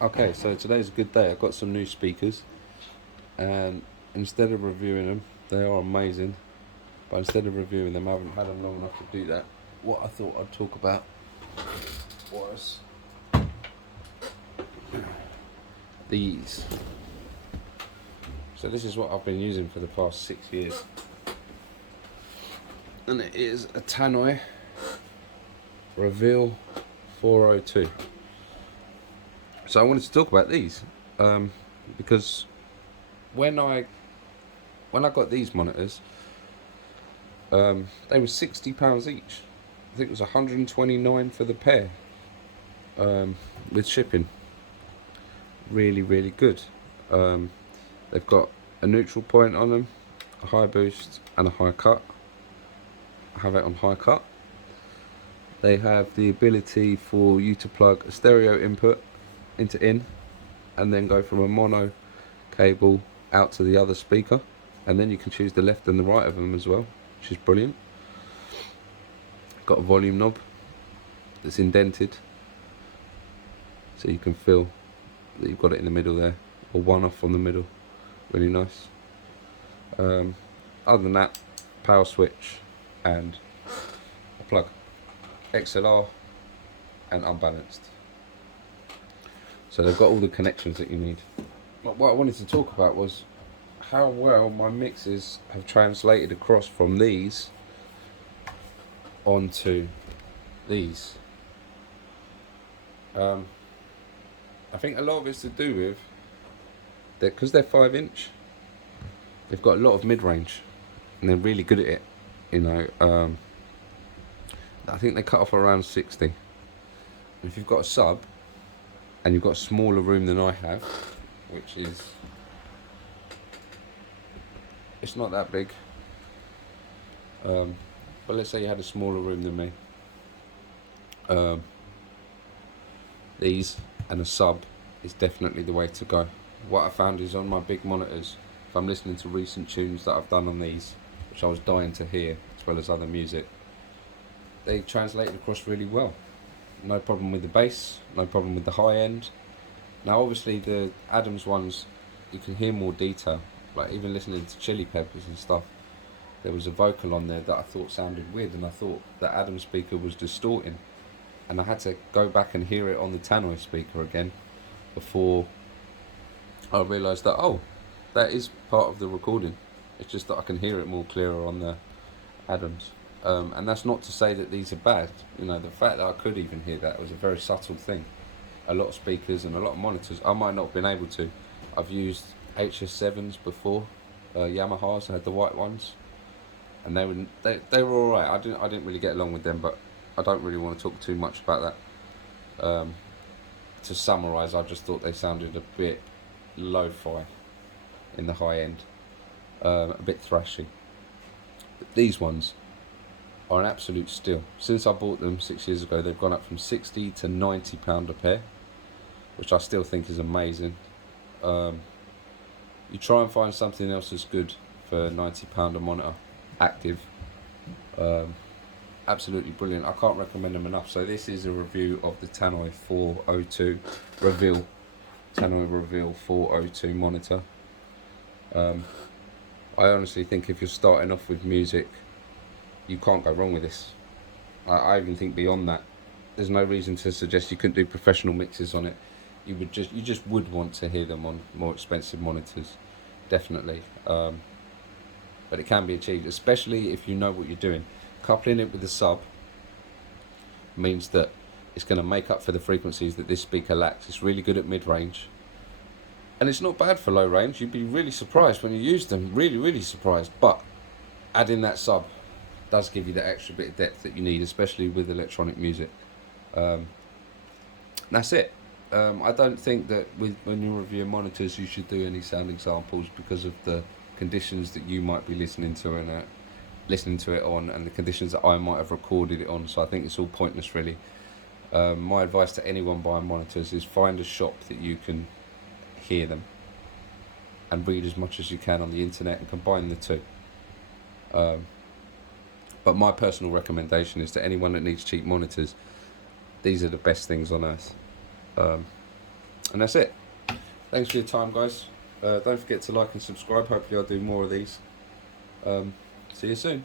Okay, so today's a good day. I've got some new speakers, and instead of reviewing them, they are amazing. But instead of reviewing them, I haven't had them long enough to do that. What I thought I'd talk about was these. So this is what I've been using for the past 6 years, and it is a Tannoy Reveal 402. So I wanted to talk about these because when I got these monitors, they were £60 each. I think it was 129 for the pair, with shipping. Really, really good. They've got a neutral point on them, a high boost, and a high cut. I have it on high cut. They have the ability for you to plug a stereo input into in, and then go from a mono cable out to the other speaker, and then you can choose the left and the right of them as well, which is brilliant. Got a volume knob that's indented, so you can feel that you've got it in the middle there, or one off on the middle. Really nice. Other than that, power switch and a plug, XLR and unbalanced. So they've got all the connections that you need. But what I wanted to talk about was how well my mixes have translated across from these onto these. I think a lot of it's to do with that because they're 5-inch. They've got a lot of mid-range, and they're really good at it. You know, I think they cut off around 60. If you've got a sub and you've got a smaller room than I have, which is, it's not that big, but let's say you had a smaller room than me, these and a sub is definitely the way to go. What I found is on my big monitors, if I'm listening to recent tunes that I've done on these, which I was dying to hear, as well as other music, they translated across really well. No problem with the bass, no problem with the high end. Now obviously the Adams ones, you can hear more detail, like even listening to Chili Peppers and stuff, there was a vocal on there that I thought sounded weird, and I thought the Adams speaker was distorting, and I had to go back and hear it on the Tannoy speaker again before I realised that, oh, that is part of the recording. It's just that I can hear it more clearer on the Adams. And that's not to say that these are bad. You know, the fact that I could even hear that was a very subtle thing. A lot of speakers and a lot of monitors, I might not have been able to. I've used HS7s before, Yamahas. I had the white ones, and they were all right. I didn't really get along with them, but I don't really want to talk too much about that. To summarise, I just thought they sounded a bit lo-fi in the high end, a bit thrashy. But these ones are an absolute steal. Since I bought them 6 years ago, they've gone up from £60 to £90 a pair, which I still think is amazing. You try and find something else that's good for £90 a monitor, active. Absolutely brilliant. I can't recommend them enough. So this is a review of the Tannoy 402 Reveal, Tannoy Reveal 402 monitor. I honestly think if you're starting off with music, you can't go wrong with this. I even think beyond that, there's no reason to suggest you couldn't do professional mixes on it. You just would want to hear them on more expensive monitors, definitely. But it can be achieved, especially if you know what you're doing. Coupling it with the sub means that it's going to make up for the frequencies that this speaker lacks. It's really good at mid-range, and it's not bad for low range. You'd be really surprised when you use them, really surprised. But adding that sub does give you that extra bit of depth that you need, especially with electronic music. That's it. I don't think that when you review monitors you should do any sound examples because of the conditions that you might be listening to it on, and the conditions that I might have recorded it on. So I think it's all pointless, really. My advice to anyone buying monitors is find a shop that you can hear them and read as much as you can on the internet and combine the two. But my personal recommendation is to anyone that needs cheap monitors, these are the best things on earth. And that's it. Thanks for your time, guys. Don't forget to like and subscribe. Hopefully I'll do more of these. See you soon.